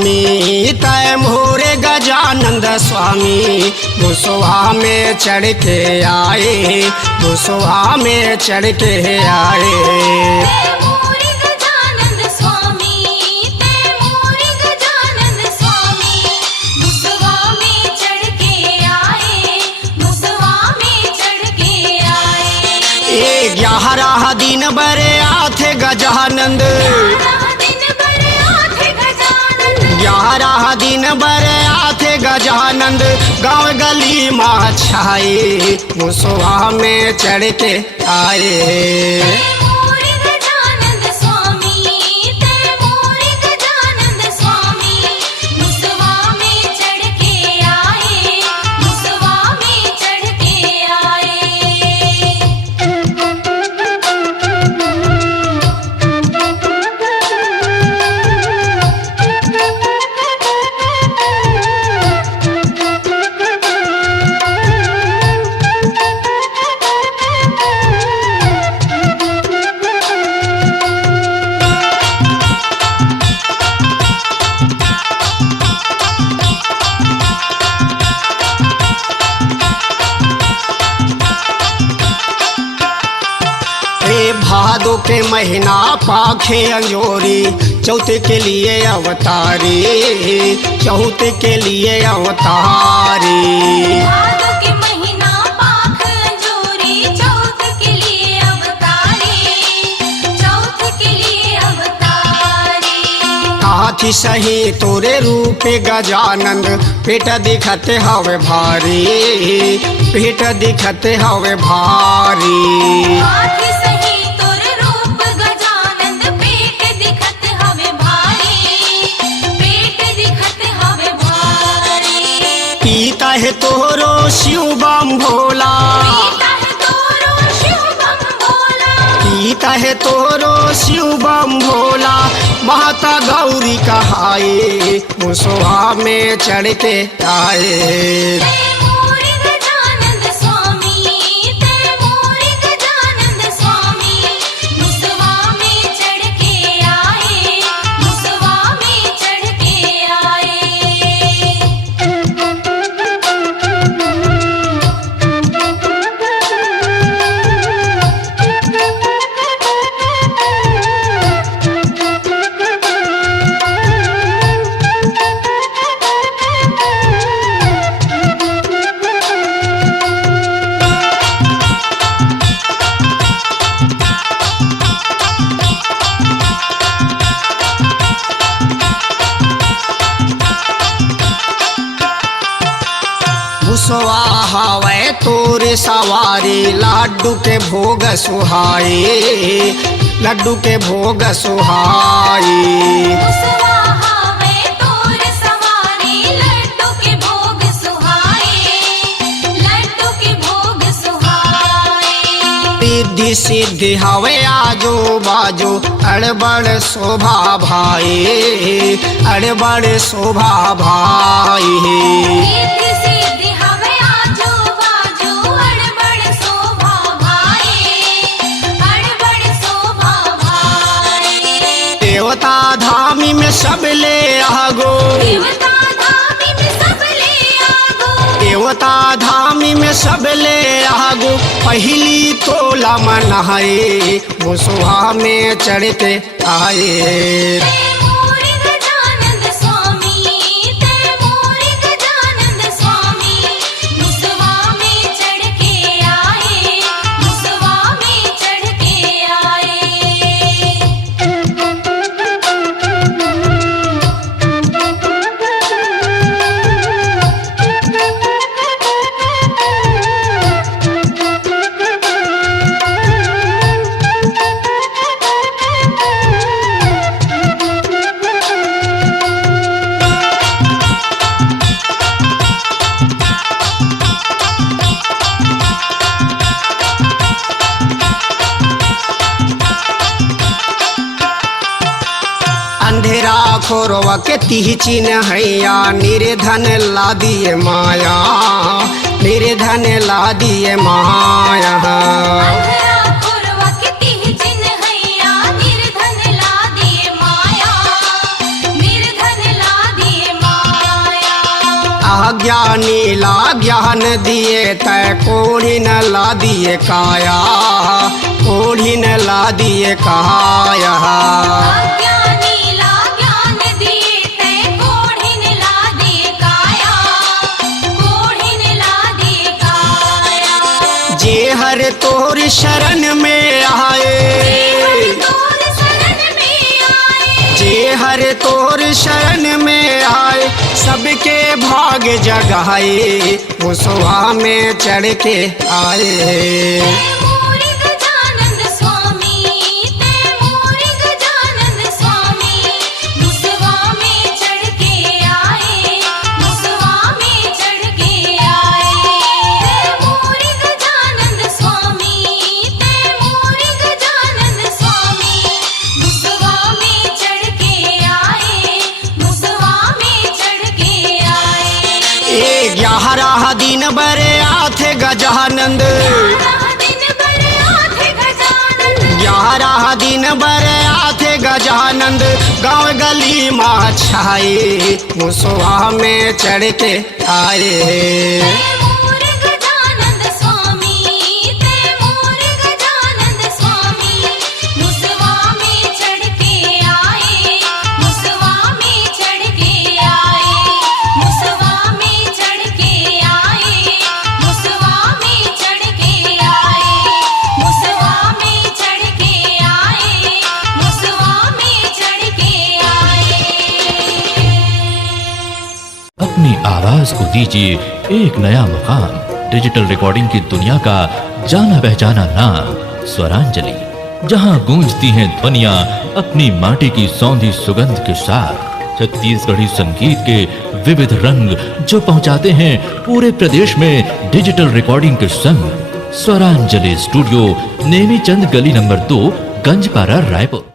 स्वामी तय मोरे गजानंद स्वामी मुसवा में चढ़ के आए, मुसवा में चढ़ के आए। ग्यारह दिन बरे आथे गजानंद, 11 दिन बरे आथे गजानंद गाँव गली माँ छाए, मुसवा में चढ़ के आए। भादो के महीना पाखे अंजोरी, चौथ के लिए अवतारी, चौथ के लिए अवतारी। भादो के महीना पाख अंजोरी, चौथ के लिए अवतारी, चौथ के लिए अवतारी। हाथी सही तोरे रूप गजानंद, पेट दिखते हवे भारी, पेट दिखते हवे भारी। पीता है तोरो शिव बम भोला, पीता है तोरो शिव बम भोला, माता गौरी कहाए, मुसवा में चढ़ के आए। मुसवा हवे तोरे सवारी, लाडू के भोग सुहाए, लड्डू के भोग सुहाए। मुसवा हवे तोरे सवारी, लड्डू के भोग सुहाए, लड्डू के भोग सुहाए। रिद्धि सिद्धि हवे आजो बाजो, अड़बड़ शोभा भाई, अड़बड़ शोभा भाई। देवता धामी में सब ले आगो, देवता धामी में सब ले आगो, देवता धामी में सब ले आगो, पहली तोला मनाए, मुसवा में चढ़ के आए। अंधेरा खोरवा के तिहचिन हैया, निर्धन ला दिए माया, निर्धन ला दिए माया। निर्धन ला आज्ञा नीला ज्ञान दिए तय कोढ़ी न ला दिए काया, कोढ़ी न ला दिए काया। अज्ञानी ला ज्ञान दिए तै कोढ़िन ला दिए काया, कोढ़िन ला दिए काया। जे हर तोर शरण में आए, तोर शरण में आए, जे हर तोर शरण में आए, सबके भाग जगाए मुसवा में चढ़ के आए। मोर गजानन स्वामी, तै मोर गजानन स्वामी, मुसवा में चढ़ के आए, मुसवा में चढ़ के आए। तै मोर गजानन स्वामी, तै मोर गजानन स्वामी, मुसवा में चढ़ के आए, मुसवा में चढ़ के आए। 11 दिन बरे आथे गजानंद, 11 दिन बरे आथे गजानंद, गाँव गली माँ छाए मुसवा में चढ़ के आए। मोर गजानन स्वामी, तै मोर गजानन स्वामी, मुसवा में चढ़ के आए, मुसवा में चढ़ के आए, मुसवा में चढ़ के आए, मुसवा में चढ़ के आए, मुसवा में चढ़ के आए, मुसवा में चढ़ के आए। अपनी आवाज को दीजिए एक नया मुकाम। डिजिटल रिकॉर्डिंग की दुनिया का जाना पहचाना नाम स्वरांजलि, जहां गूंजती हैं ध्वनियां अपनी माटी की सौंधी सुगंध के साथ। छत्तीसगढ़ी संगीत के विविध रंग जो पहुंचाते हैं पूरे प्रदेश में डिजिटल रिकॉर्डिंग के संग। स्वरांजलि स्टूडियो, नेमीचंद गली नंबर 2, गंजपारा, रायपुर।